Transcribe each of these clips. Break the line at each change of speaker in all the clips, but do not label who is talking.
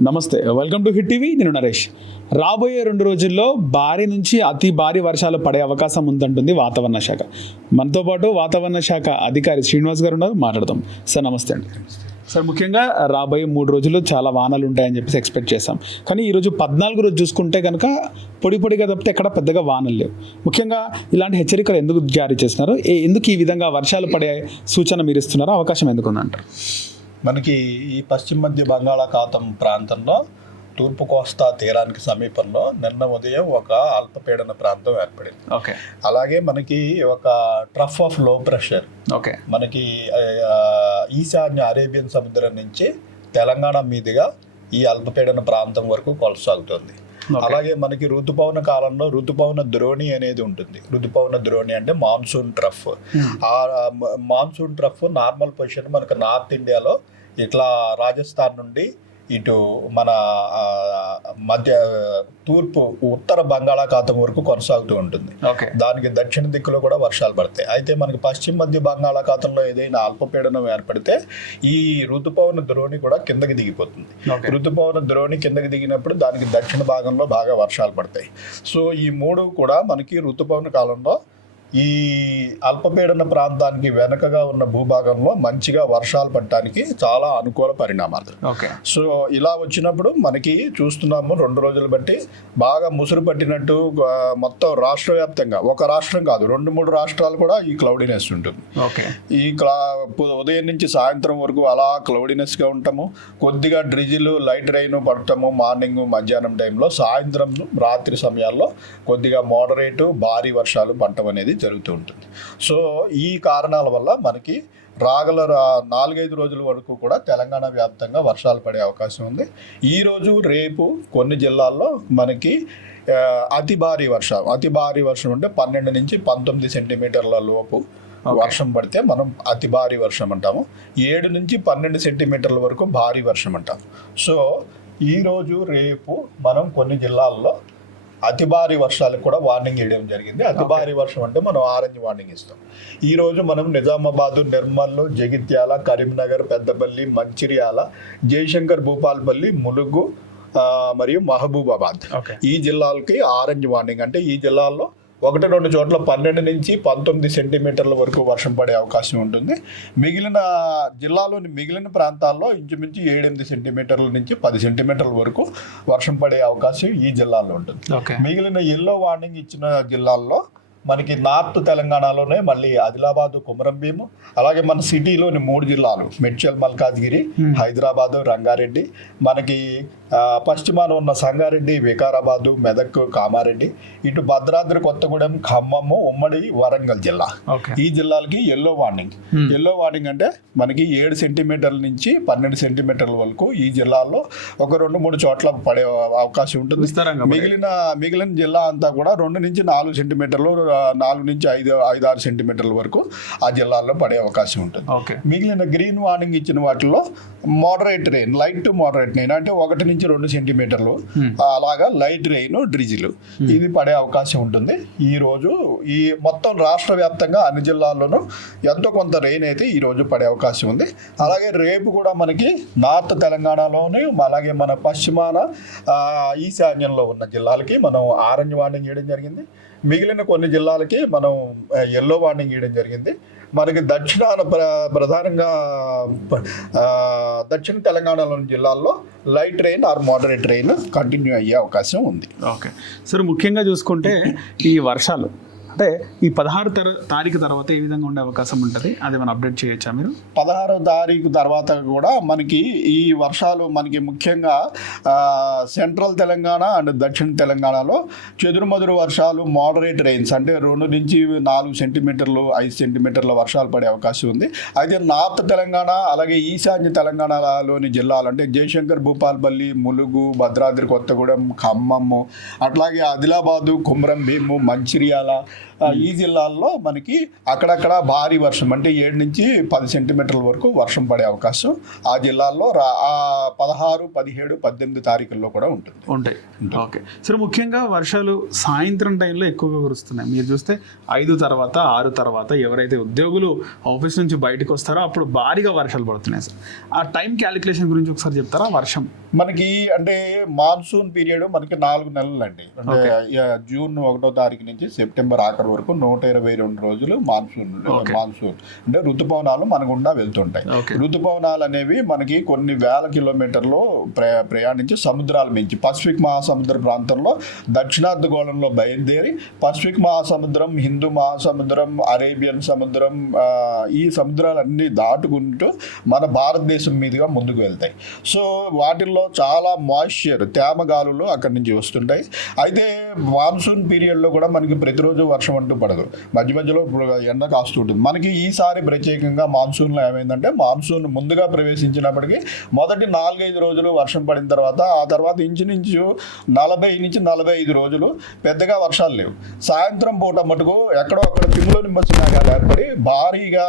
నమస్తే welcome to hit TV నేను నరేష్. రాబోయే రెండు రోజుల్లో భారీ నుంచి అతి భారీ వర్షాలు పడే అవకాశం ఉందంటుంది వాతావరణ శాఖ. మనతో పాటు వాతావరణ శాఖ అధికారి శ్రీనివాస్ గారు ఉన్నారు మాట్లాడదాం. సార్ నమస్తే అండి. సార్ ముఖ్యంగా రాబోయే మూడు రోజులు చాలా వానలు ఉంటాయని చెప్పేసి ఎక్స్పెక్ట్ చేస్తాం కానీ ఈరోజు పద్నాలుగు రోజు చూసుకుంటే కనుక పొడి పొడిగా తప్పితే ఎక్కడ పెద్దగా వానలు లేవు. ముఖ్యంగా ఇలాంటి హెచ్చరికలు ఎందుకు జారీ చేస్తున్నారు? ఎందుకు ఈ విధంగా వర్షాలు పడే సూచన మీరు ఇస్తున్నారో అవకాశం ఎందుకు ఉందంటారు?
మనకి ఈ పశ్చిమ మధ్య బంగాళాఖాతం ప్రాంతంలో తూర్పు కోస్తా తీరానికి సమీపంలో నిన్న ఉదయం ఒక అల్పపీడన ప్రాంతం ఏర్పడింది.
ఓకే.
అలాగే మనకి ఒక ట్రఫ్ ఆఫ్లో ప్రెషర్
ఓకే.
మనకి ఆ, ఈశాన్య అరేబియన్ సముద్రం నుంచి తెలంగాణ మీదుగా ఈ అల్పపీడన ప్రాంతం వరకు కొనసాగుతుంది. అలాగే మనకి ఋతుపవన కాలంలో ఋతుపవన ద్రోణి అనేది ఉంటుంది. ఋతుపవన ద్రోణి అంటే మాన్సూన్ ట్రఫ్. ఆ మ- మాన్సూన్ ట్రఫ్ నార్మల్ పొజిషన్ మనకు నార్త్ ఇండియాలో ఇట్లా రాజస్థాన్ నుండి ఇటు మన మధ్య తూర్పు ఉత్తర బంగాళాఖాతం వరకు కొనసాగుతూ ఉంటుంది. దానికి దక్షిణ దిక్కులో కూడా వర్షాలు పడతాయి. అయితే మనకి పశ్చిమ మధ్య బంగాళాఖాతంలో ఏదైనా అల్పపీడనం ఏర్పడితే ఈ ఋతుపవన ద్రోణి కూడా కిందకి దిగిపోతుంది. ఋతుపవన ద్రోణి కిందకి దిగినప్పుడు దానికి దక్షిణ భాగంలో బాగా వర్షాలు పడతాయి. సో ఈ మూడు కూడా మనకి ఋతుపవన కాలంలో ఈ అల్పపీడన ప్రాంతానికి వెనకగా ఉన్న భూభాగంలో మంచిగా వర్షాలు పడటానికి చాలా అనుకూల పరిణామాలు.
ఓకే.
సో ఇలా వచ్చినప్పుడు మనకి చూస్తున్నాము రెండు రోజులు బట్టి బాగా ముసురు పట్టినట్టు మొత్తం రాష్ట్ర వ్యాప్తంగా ఒక రాష్ట్రం కాదు రెండు మూడు రాష్ట్రాలు కూడా ఈ క్లౌడీనెస్ ఉంటుంది.
ఓకే.
ఈ ఉదయం నుంచి సాయంత్రం వరకు అలా క్లౌడీనెస్గా ఉంటాము. కొద్దిగా డ్రిజిల్ లైట్ రైన్ పడటము మార్నింగ్ మధ్యాహ్నం టైంలో. సాయంత్రం రాత్రి సమయాల్లో కొద్దిగా మోడరేటు భారీ వర్షాలు పడటం అనేది జరుగుతూ ఉంటుంది. సో ఈ కారణాల వల్ల మనకి రాగల రా- నాలుగైదు రోజుల వరకు కూడా తెలంగాణ వ్యాప్తంగా వర్షాలు పడే అవకాశం ఉంది. ఈరోజు రేపు కొన్ని జిల్లాల్లో మనకి అతి భారీ వర్షం అతి భారీ వర్షం అంటే పన్నెండు నుంచి పంతొమ్మిది సెంటీమీటర్ల లోపు వర్షం పడితే మనం అతి భారీ వర్షం అంటాము. ఏడు నుంచి పన్నెండు సెంటీమీటర్ల వరకు భారీ వర్షం అంటాం సో ఈరోజు రేపు మనం కొన్ని జిల్లాల్లో అతి భారీ వర్షాలకు కూడా వార్నింగ్ ఇవ్వడం జరిగింది. అతి భారీ వర్షం అంటే మనం ఆరెంజ్ వార్నింగ్ ఇస్తాం. ఈ రోజు మనం నిజామాబాద్ నిర్మల్ జగిత్యాల కరీంనగర్ పెద్దపల్లి మంచిర్యాల జయశంకర్ భూపాల్పల్లి ములుగు మరియు మహబూబాబాద్. ఈ జిల్లాలకి ఆరెంజ్ వార్నింగ్ అంటే ఈ జిల్లాల్లో ఒకటి రెండు చోట్ల పన్నెండు నుంచి పంతొమ్మిది సెంటీమీటర్ల వరకు వర్షం పడే అవకాశం ఉంటుంది. మిగిలిన జిల్లాలోని మిగిలిన ప్రాంతాల్లో ఇంచుమించు ఏడెనిమిది సెంటీమీటర్ల నుంచి పది సెంటీమీటర్ల వరకు వర్షం పడే అవకాశం ఈ జిల్లాలో ఉంటుంది. మిగిలిన ఎల్లో వార్నింగ్ ఇచ్చిన జిల్లాల్లో మనకి నార్త్ తెలంగాణలోనే మళ్ళీ ఆదిలాబాదు కుమరంభీము అలాగే మన సిటీలోని మూడు జిల్లాలు మెడ్చల్ మల్కాజ్గిరి హైదరాబాదు రంగారెడ్డి మనకి పశ్చిమాన ఉన్న సంగారెడ్డి వికారాబాదు మెదక్ కామారెడ్డి ఇటు భద్రాద్రి కొత్తగూడెం ఖమ్మము ఉమ్మడి వరంగల్ జిల్లా.
ఓకే.
ఈ జిల్లాలకి ఎల్లో వార్నింగ్. ఎల్లో వార్నింగ్ అంటే మనకి ఏడు సెంటీమీటర్ల నుంచి పన్నెండు సెంటీమీటర్ల వరకు ఈ జిల్లాల్లో ఒక రెండు మూడు చోట్ల పడే అవకాశం ఉంటుంది. మిగిలిన మిగిలిన జిల్లా అంతా కూడా రెండు నుంచి నాలుగు సెంటీమీటర్లు నాలుగు నుంచి ఐదు ఐదు ఆరు సెంటీమీటర్ల వరకు ఆ జిల్లాల్లో పడే అవకాశం ఉంటుంది.
ఓకే.
మిగిలిన గ్రీన్ వార్నింగ్ ఇచ్చిన వాటిల్లో moderate rain light to moderate rain అంటే ఒకటి నుంచి రెండు సెంటీమీటర్లు. అలాగా లైట్ రెయిన్ డ్రిజిల్. ఇది పడే అవకాశం ఉంటుంది. ఈ రోజు ఈ మొత్తం రాష్ట్ర వ్యాప్తంగా అన్ని జిల్లాల్లోనూ ఎంతో కొంత రెయిన్ అయితే ఈ రోజు పడే అవకాశం ఉంది. అలాగే రేపు కూడా మనకి నార్త్ తెలంగాణలోని అలాగే మన పశ్చిమాన ఈశాన్యంలో ఉన్న జిల్లాలకి మనం ఆరెంజ్ వార్నింగ్ ఇవ్వడం జరిగింది. మిగిలిన కొన్ని జిల్లాలకి మనం ఎల్లో వార్నింగ్ ఇవ్వడం జరిగింది. మనకి దక్షిణాన ప్ర ప్రధానంగా దక్షిణ తెలంగాణలోని జిల్లాల్లో light rain or moderate rain continue అయ్యే అవకాశం ఉంది.
ఓకే. సరే ముఖ్యంగా చూసుకుంటే ఈ వర్షాలు అంటే ఈ పదహారు తర తారీఖు తర్వాత ఏ విధంగా ఉండే అవకాశం ఉంటుంది? అది మనం అప్డేట్ చేయొచ్చా మీరు?
పదహారో తారీఖు తర్వాత కూడా మనకి ఈ వర్షాలు మనకి ముఖ్యంగా సెంట్రల్ తెలంగాణ అండ్ దక్షిణ తెలంగాణలో చెదురుమదురు వర్షాలు మోడరేట్ రెయిన్స్ అంటే రెండు నుంచి నాలుగు సెంటీమీటర్లు ఐదు సెంటీమీటర్ల వర్షాలు పడే అవకాశం ఉంది. అయితే నార్త్ తెలంగాణ అలాగే ఈశాన్య తెలంగాణలోని జిల్లాలు అంటే జయశంకర్ భూపాల్పల్లి ములుగు భద్రాద్రి కొత్తగూడెం ఖమ్మము అట్లాగే ఆదిలాబాదు కుమ్రం భీము మంచిర్యాల ఈ జిల్లాల్లో మనకి అక్కడక్కడ భారీ వర్షం అంటే ఏడు నుంచి పది సెంటీమీటర్ల వరకు వర్షం పడే అవకాశం ఆ జిల్లాల్లో ఆ పదహారు పదిహేడు పద్దెనిమిది తారీఖుల్లో కూడా ఉంటుంది.
ఉంటాయి. ఓకే. సరే ముఖ్యంగా వర్షాలు సాయంత్రం టైంలో ఎక్కువగా కురుస్తున్నాయి. మీరు చూస్తే ఐదు తర్వాత ఆరు తర్వాత ఎవరైతే ఉద్యోగులు ఆఫీస్ నుంచి బయటకు వస్తారో అప్పుడు భారీగా వర్షాలు పడుతున్నాయి సార్. ఆ టైం క్యాలిక్యులేషన్ గురించి ఒకసారి చెప్తారా? వర్షం.
మనకి అంటే మాన్సూన్ పీరియడ్ మనకి నాలుగు నెలలు అండి అంటే జూన్ ఒకటో తారీఖు నుంచి సెప్టెంబర్ ఆఖరి వరకు నూట ఇరవై రెండు రోజులు మాన్సూన్. మాన్సూన్. అంటే ఋతుపవనాలు మన గుండా వెళ్తుంటాయి. ఋతుపవనాలు అనేవి మనకి కొన్ని వేల కిలోమీటర్లు ప్రయా ప్రయాణించి సముద్రాల మించి పసిఫిక్ మహాసముద్ర ప్రాంతంలో దక్షిణార్ధగోళంలో బయలుదేరి పసిఫిక్ మహాసముద్రం హిందూ మహాసముద్రం అరేబియన్ సముద్రం ఈ సముద్రాలన్నీ దాటుకుంటూ మన భారతదేశం మీదుగా ముందుకు వెళ్తాయి. సో వాటిల్లో చాలా మాయిశ్చర్ తేమ గాలులు అక్కడి నుంచి వస్తుంటాయి. అయితే మాన్సూన్ పీరియడ్లో కూడా మనకి ప్రతిరోజు వర్షం అంటూ పడదు. మధ్య మధ్యలో ఇప్పుడు ఎండ కాస్తుంటుంది మనకి ఈసారి ప్రత్యేకంగా మాన్సూన్లో ఏమైందంటే మాన్సూన్ ముందుగా ప్రవేశించినప్పటికీ మొదటి నాలుగైదు రోజులు వర్షం పడిన తర్వాత ఆ తర్వాత ఇంచుమించు నలభై నుంచి నలభై ఐదు రోజులు పెద్దగా వర్షాలు లేవు. సాయంత్రం పూట మటుకు ఎక్కడో అక్కడ తిమ్ములో మేఘాలు ఏర్పడి భారీగా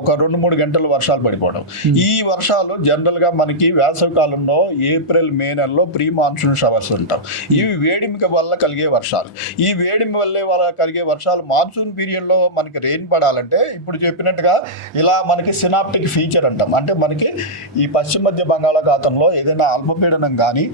ఒక రెండు మూడు గంటలు వర్షాలు పడిపోవడం. ఈ వర్షాలు జనరల్గా మనకి వేసవి కాలంలో ఏప్రిల్ మే నెలలో ప్రీ మాన్సూన్ షవర్స్ ఉంటాం ఇవి వేడిమిక వల్ల కలిగే వర్షాలు. ఈ వేడిమి వల్లే వల్ల కలిగే వర్షాలు మాన్సూన్ పీరియడ్లో మనకి రెయిన్ పడాలంటే ఇప్పుడు చెప్పినట్టుగా ఇలా మనకి సినాప్టిక్ ఫీచర్ అంటాం. అంటే మనకి ఈ పశ్చిమ మధ్య బంగాళాఖాతంలో ఏదైనా అల్పపీడనం కానీ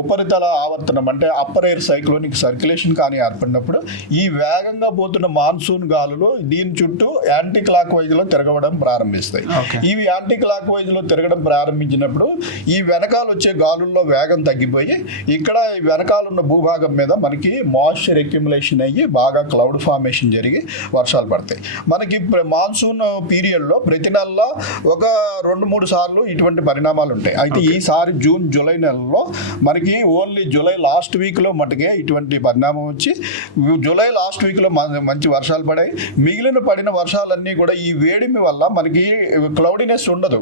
ఉపరితల ఆవర్తనం అంటే అప్పర్ ఎయిర్ సైక్లోనిక్ సర్క్యులేషన్ కానీ ఏర్పడినప్పుడు ఈ వేగంగా పోతున్న మాన్సూన్ గాలులు దీని చుట్టూ యాంటీ క్లాక్ వైజ్లో తిరగడం ప్రారంభిస్తాయి. ఇవి యాంటీ క్లాక్ వైజ్లో తిరగడం ప్రారంభించినప్పుడు ఈ వెనకాల వచ్చే గాలుల్లో వేగం తగ్గిపోయి ఇక్కడ ఈ వెనకాల ఉన్న భూభాగం మీద మనకి మాయిశ్చర్ అక్యుములేషన్ అయ్యి బాగా క్లౌడ్ ఫార్మేషన్ జరిగి వర్షాలు పడతాయి. మనకి మాన్సూన్ పీరియడ్లో ప్రతి నెలలో ఒక రెండు మూడు సార్లు ఇటువంటి పరిణామాలు ఉంటాయి. అయితే ఈసారి జూన్ జూలై నెలలో మనకి ఓన్లీ జూలై లాస్ట్ వీక్లో మటుకే ఇటువంటి పరిణామం వచ్చి జూలై లాస్ట్ వీక్లో మంచి వర్షాలు పడాయి. మిగిలిన పడిన వర్షాలన్నీ కూడా ఈ వేడిమి వల్ల మనకి క్లౌడీనెస్ ఉండదు.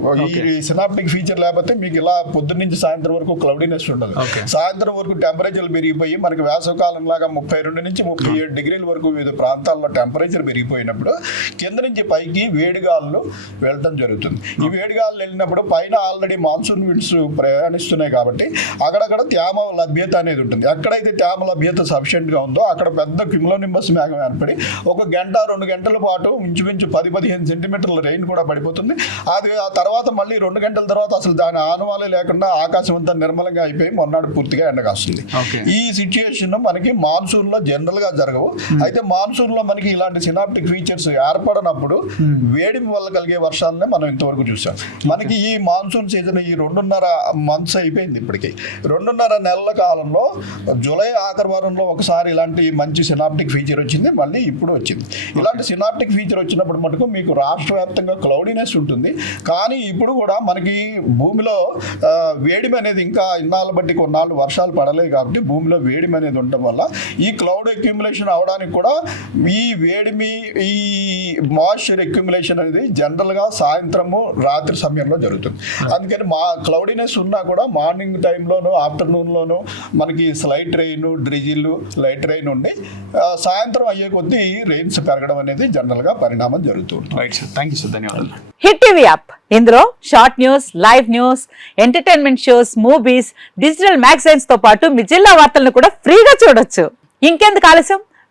ఈ సినాప్టిక్ ఫీచర్ లేకపోతే మీకు ఇలా పొద్దున్న నుంచి సాయంత్రం వరకు క్లౌడీనెస్ ఉండదు. సాయంత్రం వరకు టెంపరేచర్ పెరిగిపోయి మనకి వేసవకాలం లాగా ముప్పై రెండు నుంచి ముప్పై ఏడు డిగ్రీల వరకు వివిధ ప్రాంతాల్లో టెంపరేచర్ పెరిగిపోయినప్పుడు కింద నుంచి పైకి వేడిగాలు వెళ్ళటం జరుగుతుంది. ఈ వేడిగాలు వెళ్ళినప్పుడు పైన ఆల్రెడీ మాన్సూన్ విండ్స్ ప్రయాణిస్తున్నాయి కాబట్టి అక్కడక్కడ తేమ లభ్యత అనేది ఉంటుంది. ఎక్కడైతే తేమ లభ్యత సఫిషియెంట్గా ఉందో అక్కడ పెద్ద క్యూములోనింబస్ మేఘం ఏర్పడి ఒక గంట రెండు గంటల పాటు ఇంచుమించు పది పదిహేను సెంటీమీటర్ల రెయిన్ కూడా పడిపోతుంది. అది ఆ తర్వాత మళ్ళీ రెండు గంటల తర్వాత అసలు దాని ఆనవాలే లేకుండా ఆకాశం అంతా నిర్మలంగా అయిపోయి మొన్నాడు పూర్తిగా ఎండగాస్తుంది ఈ సిచ్యుయేషన్ మనకి మాన్సూన్లో జనరల్గా జరగవు అయితే మాన్సూన్లో మనకి ఇలాంటి సినాప్టిక్ ఫీచర్స్ ఏర్పడినప్పుడు వేడిమి వల్ల కలిగే వర్షాలనే మనం ఇంతవరకు చూసాం. మనకి ఈ మాన్సూన్ సీజన్ ఈ రెండున్నర మంత్స్ అయిపోయింది ఇప్పటికి. రెండున్నర నెలల కాలంలో జూలై ఆఖరి వారంలో ఒకసారి ఇలాంటి మంచి సినాప్టిక్ ఫీచర్ వచ్చింది మళ్ళీ ఇప్పుడు వచ్చింది. ఇలాంటి సినాప్టిక్ ఫీచర్ వచ్చినప్పుడు మటుకు మీకు రాష్ట్ర వ్యాప్తంగా క్లౌడీనెస్ ఉంటుంది. కానీ ఇప్పుడు కూడా మనకి భూమిలో వేడిమి అనేది ఇంకా ఇన్నాళ్ళ బట్టి కొన్నాళ్ళు వర్షాలు పడలేదు కాబట్టి భూమిలో వేడిమి అనేది ఉండటం వల్ల ఈ క్లౌడ్ అక్యుములేషన్ అవడానికి కూడా ఈ వేడిమి ఈ మాయిశ్చర్ అక్యుములేషన్ అనేది జనరల్గా సాయంత్రము రాత్రి సమయంలో జరుగుతుంది. అందుకని మా క్లౌడీనెస్ ఉన్నా కూడా మార్నింగ్ టైంలోను ఆఫ్టర్నూన్లోను మనకి slight rain drizzle light rain ఉండి సాయంత్రం అయ్యే కొద్దీ రెయిన్స్ పెరగడం అనేది జనరల్గా పరిణామం జరుగుతుంది
right sir thank you sir ధన్యవాదాలు
హిట్ టీవీ యాప్ ఇందులో short news live news entertainment shows movies digital మ్యాగజైన్స్తో పాటు మీ జిల్లా వార్తలను కూడా ఫ్రీగా చూడొచ్చు. ఇంకెందుకు ఆలస్యం?